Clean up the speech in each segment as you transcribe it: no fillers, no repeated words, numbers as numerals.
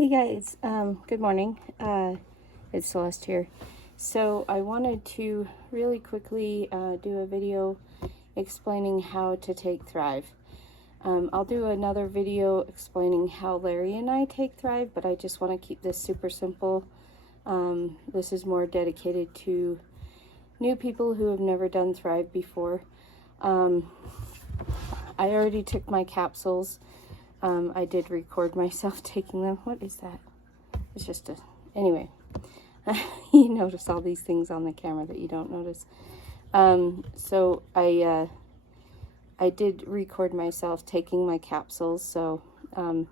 Hey guys, good morning. It's Celeste here. So I wanted to really quickly do a video explaining how to take Thrive. I'll do another video explaining how Larry and I take Thrive, but I just want to keep this super simple. This is more dedicated to new people who have never done Thrive before. I already took my capsules. I did record myself taking them. What is that? It's just anyway, you notice all these things on the camera that you don't notice. So I did record myself taking my capsules, so I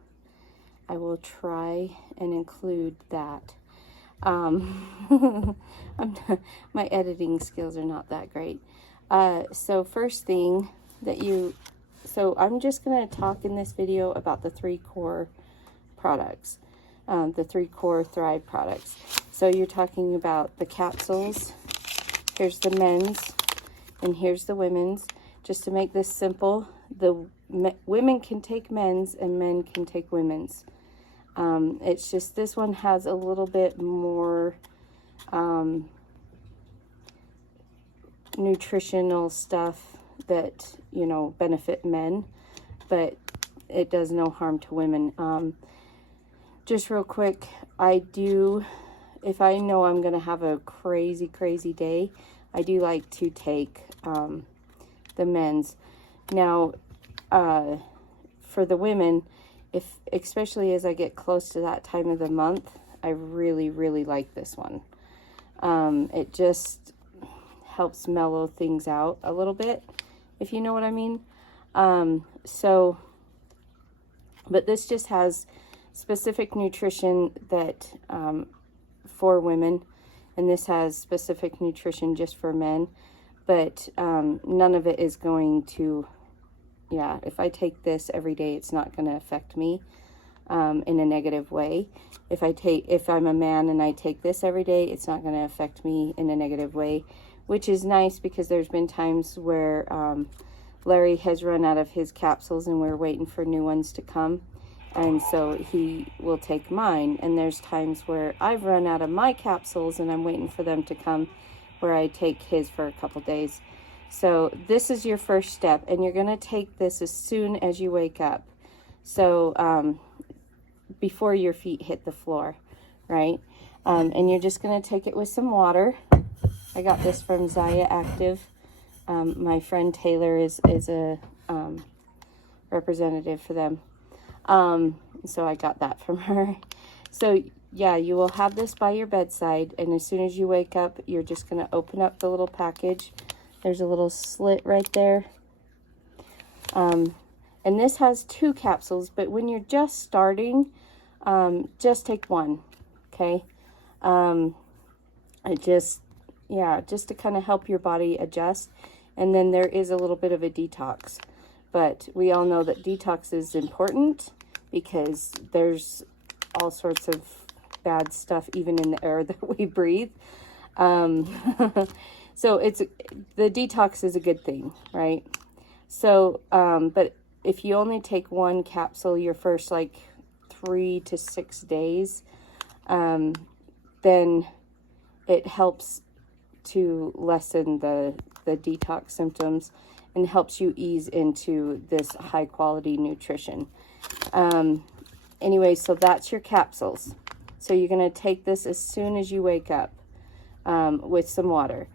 will try and include that. My editing skills are not that great. So first thing that so I'm just going to talk in this video about the 3 core products, the 3 core Thrive products. So you're talking about the capsules, here's the men's, and here's the women's. Just to make this simple, the women can take men's and men can take women's. It's just this one has a little bit more nutritional stuff that, you know, benefit men, but it does no harm to women. Just real quick, if I know I'm going to have a crazy day, I do like to take the men's. Now, for the women, especially as I get close to that time of the month, I really like this one. It just helps mellow things out a little bit, if you know what I mean. But this just has specific nutrition that for women, and this has specific nutrition just for men, but none of it is going to, if I take this every day, it's not going to affect me in a negative way. If I'm a man and I take this every day, it's not going to affect me in a negative way, which is nice because there's been times where Larry has run out of his capsules and we're waiting for new ones to come, and so he will take mine. And there's times where I've run out of my capsules and I'm waiting for them to come, where I take his for a couple days. So this is your first step, and you're going to take this as soon as you wake up. So before your feet hit the floor, right? And you're just going to take it with some water. I got this from Zaya Active. My friend Taylor is a representative for them. So I got that from her. So yeah, you will have this by your bedside, and as soon as you wake up, you're just going to open up the little package. There's a little slit right there. And this has 2 capsules, but when you're just starting, just take one, okay? Just to kind of help your body adjust. And then there is a little bit of a detox, but we all know that detox is important because there's all sorts of bad stuff even in the air that we breathe. So the detox is a good thing, right? So, but if you only take 1 capsule your first like 3 to 6 days, then it helps to lessen the detox symptoms and helps you ease into this high quality nutrition. Anyway, so that's your capsules. So you're going to take this as soon as you wake up with some water.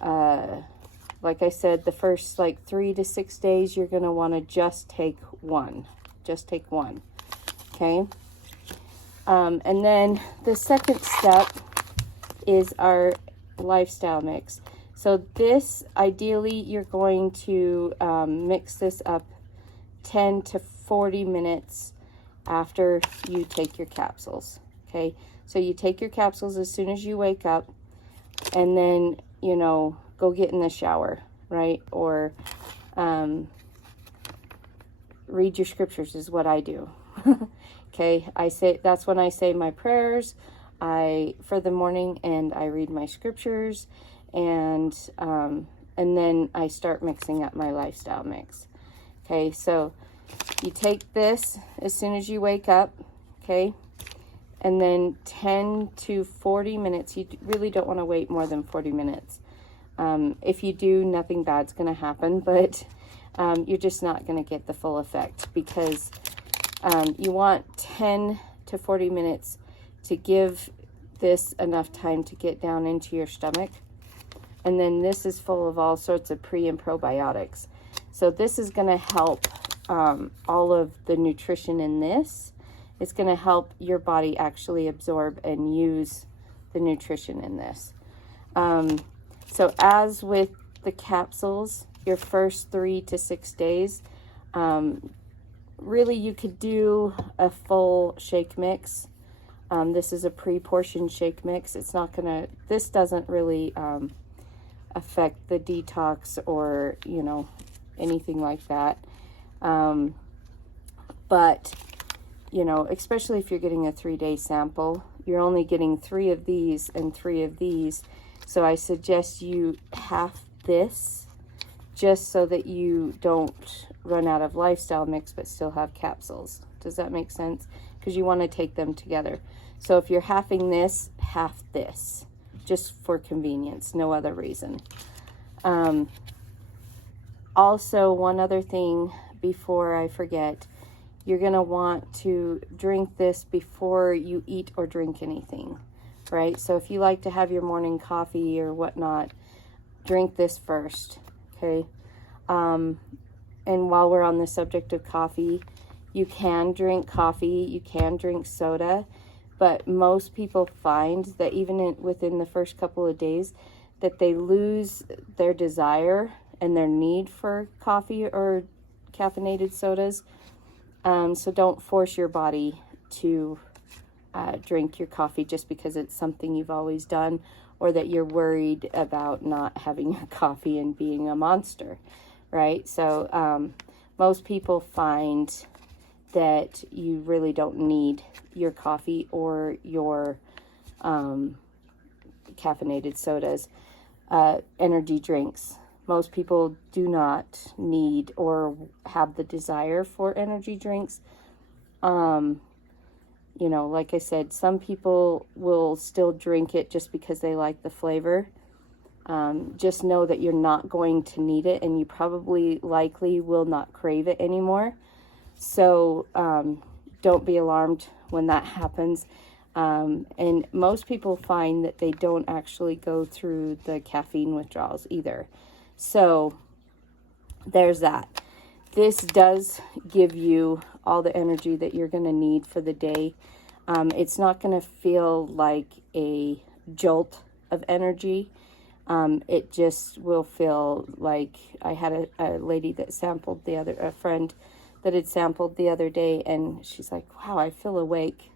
Like I said, the first like 3 to 6 days, you're going to want to just take one. Just take one. Okay? And then the second step is our lifestyle mix. So this, ideally, you're going to mix this up 10 to 40 minutes after you take your capsules. Okay? So you take your capsules as soon as you wake up, and then, you know, go get in the shower, right? Or read your scriptures is what I do. Okay? That's when I say my prayers for the morning, and I read my scriptures, and then I start mixing up my lifestyle mix. Okay, so you take this as soon as you wake up, okay? and then 10 to 40 minutes. You really don't want to wait more than 40 minutes. If you do, nothing bad's going to happen, but you're just not going to get the full effect, because you want 10 to 40 minutes to give this enough time to get down into your stomach. And then this is full of all sorts of pre and probiotics. So this is going to help all of the nutrition in this. It's going to help your body actually absorb and use the nutrition in this. So as with the capsules, your first 3 to 6 days, really you could do a full shake mix. This is a pre-portioned shake mix. It's not gonna, this doesn't really affect the detox or, you know, anything like that. But, you know, especially if you're getting a 3-day sample, you're only getting 3 of these and 3 of these. So I suggest you half this, just so that you don't run out of lifestyle mix but still have capsules. Does that make sense? Because you want to take them together. So if you're halving this, half this, just for convenience, no other reason. Also, one other thing before I forget, you're going to want to drink this before you eat or drink anything, right? So if you like to have your morning coffee or whatnot, drink this first, okay? And while we're on the subject of coffee, you can drink coffee, you can drink soda, but most people find that even within the first couple of days that they lose their desire and their need for coffee or caffeinated sodas. So don't force your body to drink your coffee just because it's something you've always done, or that you're worried about not having a coffee and being a monster, right? So most people find that you really don't need your coffee or your caffeinated sodas. Energy drinks. Most people do not need or have the desire for energy drinks. You know, like I said, some people will still drink it just because they like the flavor. Just know that you're not going to need it, and you probably likely will not crave it anymore. So don't be alarmed when that happens. And most people find that they don't actually go through the caffeine withdrawals either. So there's that. This does give you all the energy that you're going to need for the day. It's not going to feel like a jolt of energy. It just will feel like, I had a lady that sampled a friend that had sampled the other day, and she's like, wow, I feel awake.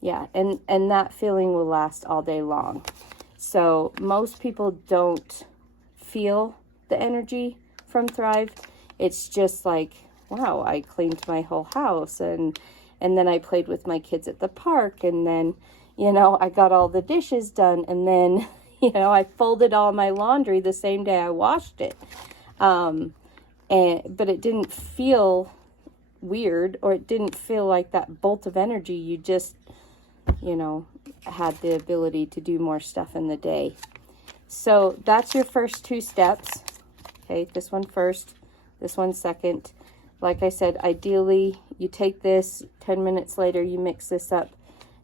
Yeah, and that feeling will last all day long. So most people don't feel the energy from Thrive. It's just like, wow, I cleaned my whole house, and then I played with my kids at the park, and then, you know, I got all the dishes done, and then, you know, I folded all my laundry the same day I washed it. But it didn't feel weird, or it didn't feel like that bolt of energy. You just, you know, had the ability to do more stuff in the day. So that's your first 2 steps. Okay, this one first, this one second. Like I said, ideally you take this, 10 minutes later you mix this up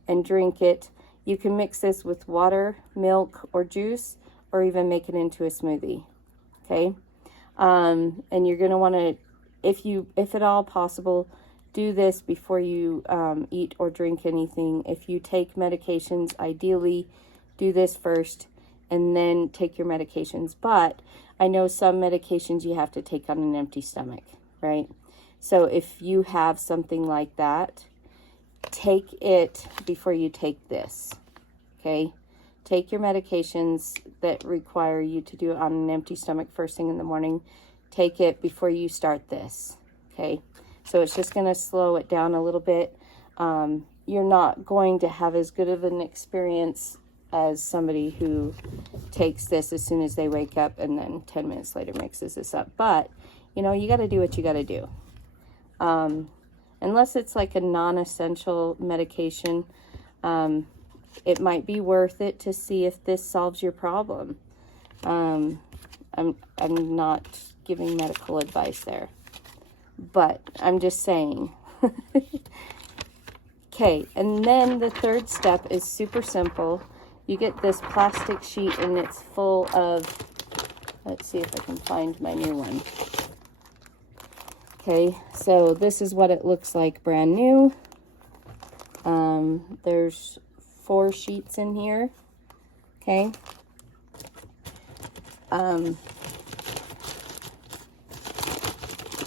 and drink it. You can mix this with water, milk, or juice, or even make it into a smoothie. Okay, and you're going to want to, if at all possible, do this before you eat or drink anything. If you take medications, ideally do this first and then take your medications. But I know some medications you have to take on an empty stomach, right? So if you have something like that, take it before you take this, okay? Take your medications that require you to do it on an empty stomach first thing in the morning. Take it before you start this, okay? So it's just going to slow it down a little bit. You're not going to have as good of an experience as somebody who takes this as soon as they wake up and then 10 minutes later mixes this up. But, you know, you got to do what you got to do. Unless it's like a non-essential medication, It might be worth it to see if this solves your problem. I'm not giving medical advice there, but I'm just saying. Okay, and then the third step is super simple. You get this plastic sheet and it's full of, let's see if I can find my new one. Okay, so this is what it looks like brand new. There's 4 sheets in here. Okay.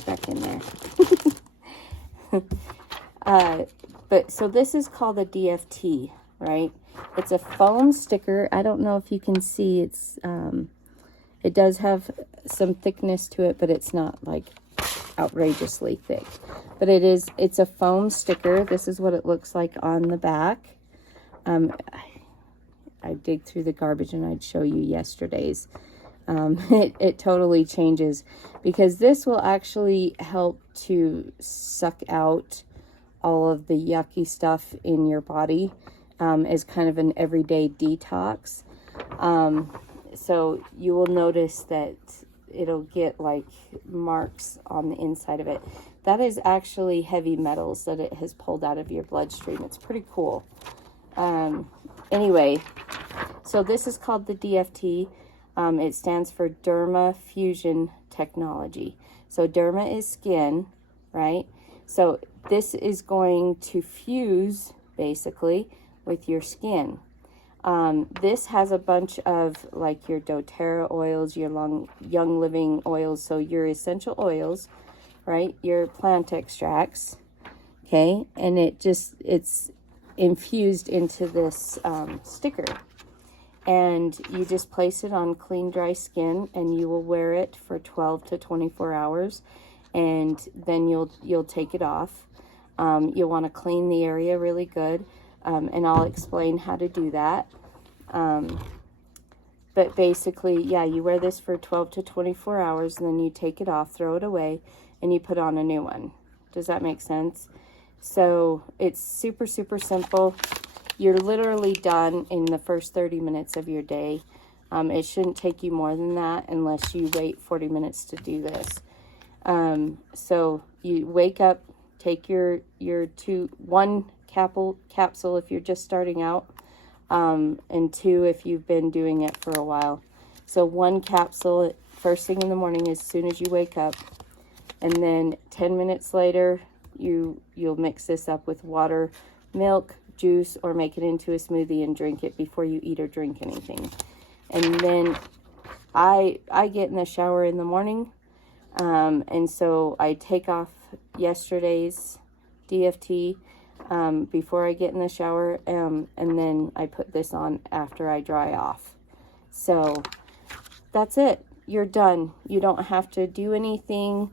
Back in there. But so this is called a DFT, right? It's a foam sticker. I don't know if you can see, it's it does have some thickness to it, but it's not like outrageously thick. But it's a foam sticker. This is what it looks like on the back. I dig through the garbage and I'd show you yesterday's. It totally changes, because this will actually help to suck out all of the yucky stuff in your body, as kind of an everyday detox. So you will notice that it'll get like marks on the inside of it. That is actually heavy metals that it has pulled out of your bloodstream. It's pretty cool. Anyway, so this is called the DFT. It stands for Derma Fusion Technology. So derma is skin, right? So this is going to fuse basically with your skin. This has a bunch of like your doTERRA oils, your young living oils, so your essential oils, right? Your plant extracts, okay? And it's infused into this sticker. And you just place it on clean, dry skin, and you will wear it for 12 to 24 hours, and then you'll take it off. You'll want to clean the area really good, and I'll explain how to do that. But basically, yeah, you wear this for 12 to 24 hours, and then you take it off, throw it away, and you put on a new one. Does that make sense? So it's super, super simple. You're literally done in the first 30 minutes of your day. It shouldn't take you more than that unless you wait 40 minutes to do this. So you wake up, take your one capsule if you're just starting out, and 2 if you've been doing it for a while. So 1 capsule first thing in the morning as soon as you wake up, and then 10 minutes later you'll mix this up with water, milk, juice, or make it into a smoothie and drink it before you eat or drink anything. And then I get in the shower in the morning, and so I take off yesterday's DFT before I get in the shower, and then I put this on after I dry off. So that's it. You're done. You don't have to do anything.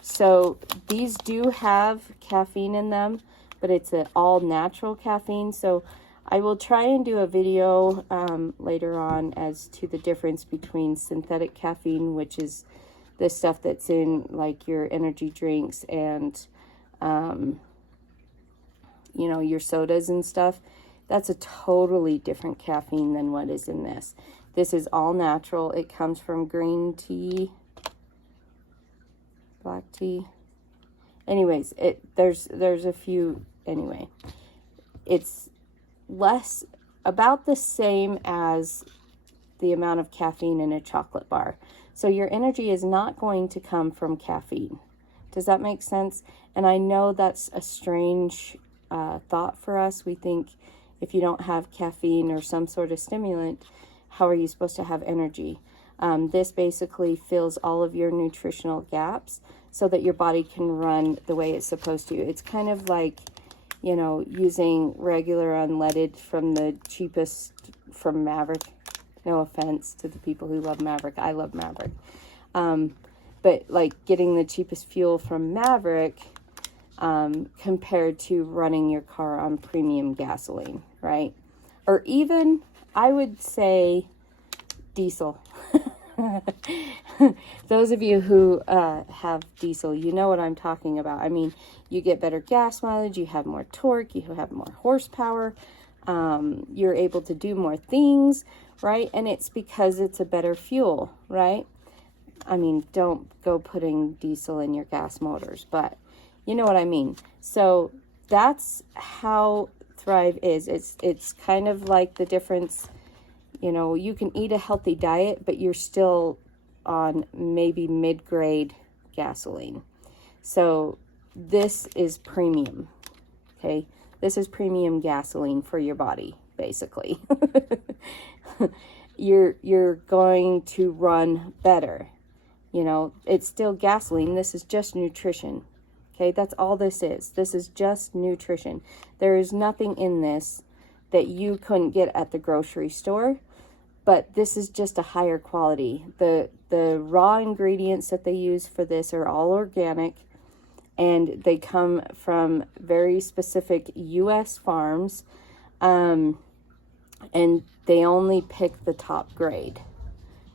So these do have caffeine in them, but it's an all natural caffeine. So I will try and do a video later on as to the difference between synthetic caffeine, which is the stuff that's in like your energy drinks and you know, your sodas and stuff. That's a totally different caffeine than what is in this. This is all natural. It comes from green tea, black tea. Anyways, there's a few. Anyway, it's about the same as the amount of caffeine in a chocolate bar. So your energy is not going to come from caffeine. Does that make sense? And I know that's a strange thought for us. We think if you don't have caffeine or some sort of stimulant, how are you supposed to have energy? This basically fills all of your nutritional gaps so that your body can run the way it's supposed to. It's kind of like, you know, using regular unleaded from the cheapest from Maverick. No offense to the people who love Maverick. I love Maverick. But like getting the cheapest fuel from Maverick compared to running your car on premium gasoline, right? Or even, I would say, diesel. Those of you who have diesel, you know what I'm talking about. I mean, you get better gas mileage, you have more torque, you have more horsepower, you're able to do more things, right? And it's because it's a better fuel, right? I mean, don't go putting diesel in your gas motors, but you know what I mean. So that's how Thrive is. It's kind of like the difference, you know, you can eat a healthy diet, but you're still on maybe mid-grade gasoline. So this is premium, okay? This is premium gasoline for your body, basically. You're going to run better. You know, it's still gasoline. This is just nutrition. Okay, that's all this is. This is just nutrition. There is nothing in this that you couldn't get at the grocery store, but this is just a higher quality. The raw ingredients that they use for this are all organic, and they come from very specific U.S. farms, and they only pick the top grade.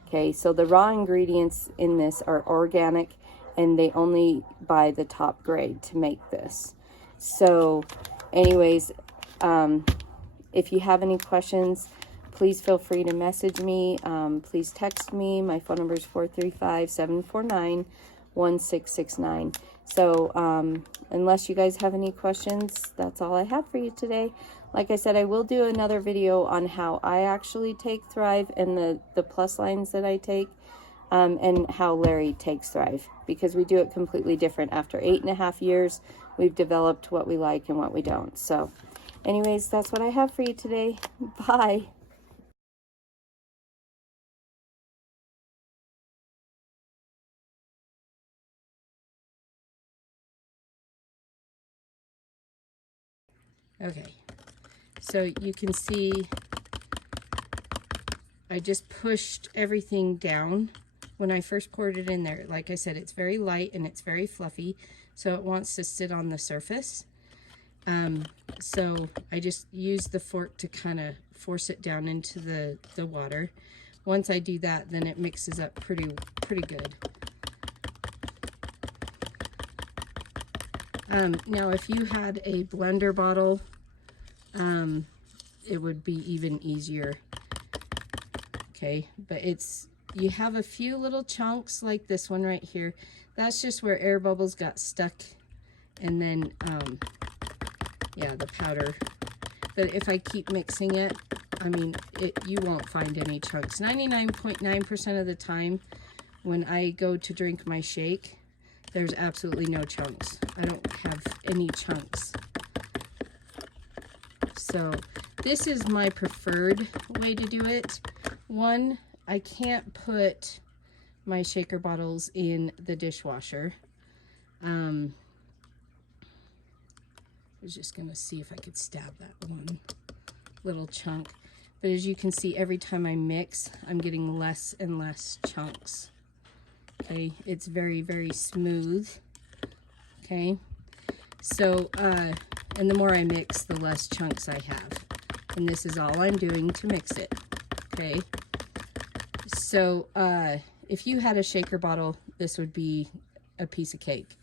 Okay, so the raw ingredients in this are organic, and they only buy the top grade to make this. So anyways, if you have any questions, please feel free to message me. Please text me. My phone number is 435-749-1669. So unless you guys have any questions, that's all I have for you today. Like I said, I will do another video on how I actually take Thrive and the plus lines that I take, and how Larry takes Thrive, because we do it completely different. After 8.5 years, we've developed what we like and what we don't. So anyways, that's what I have for you today. Bye. Okay, so you can see I just pushed everything down when I first poured it in there. Like I said, it's very light and it's very fluffy, so it wants to sit on the surface. So I just use the fork to kind of force it down into the water. Once I do that, then it mixes up pretty good. Now if you had a blender bottle, it would be even easier. Okay, but you have a few little chunks like this one right here. That's just where air bubbles got stuck, and then yeah, the powder. But if I keep mixing it, I mean, you won't find any chunks. 99.9% of the time when I go to drink my shake, there's absolutely no chunks. I don't have any chunks. So this is my preferred way to do it. One, I can't put my shaker bottles in the dishwasher. I was just gonna see if I could stab that one little chunk. But as you can see, every time I mix, I'm getting less and less chunks. Okay, it's very, very smooth. Okay, so, and the more I mix, the less chunks I have. And this is all I'm doing to mix it. Okay, so if you had a shaker bottle, this would be a piece of cake,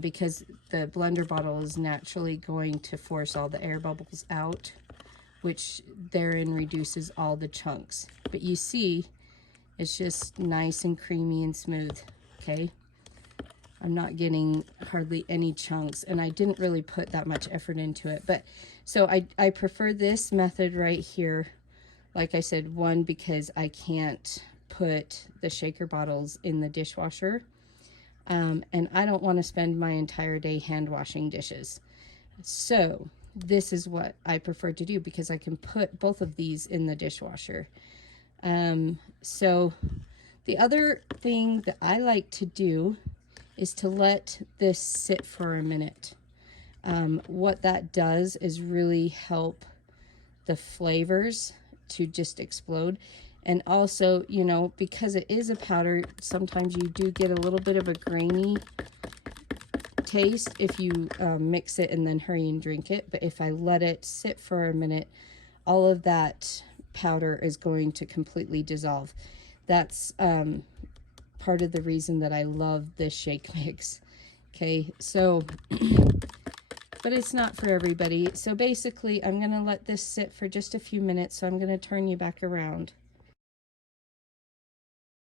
because the blender bottle is naturally going to force all the air bubbles out, which therein reduces all the chunks. But you see, it's just nice and creamy and smooth. Okay, I'm not getting hardly any chunks, and I didn't really put that much effort into it. But so I prefer this method right here. Like I said, one, because I can't put the shaker bottles in the dishwasher, and I don't want to spend my entire day hand washing dishes. So this is what I prefer to do, because I can put both of these in the dishwasher. So the other thing that I like to do is to let this sit for a minute. What that does is really help the flavors to just explode. And also, you know, because it is a powder, sometimes you do get a little bit of a grainy taste if you mix it and then hurry and drink it. But if I let it sit for a minute, all of that powder is going to completely dissolve. That's part of the reason that I love this shake mix. Okay, so, but it's not for everybody. So basically, I'm going to let this sit for just a few minutes. So I'm going to turn you back around.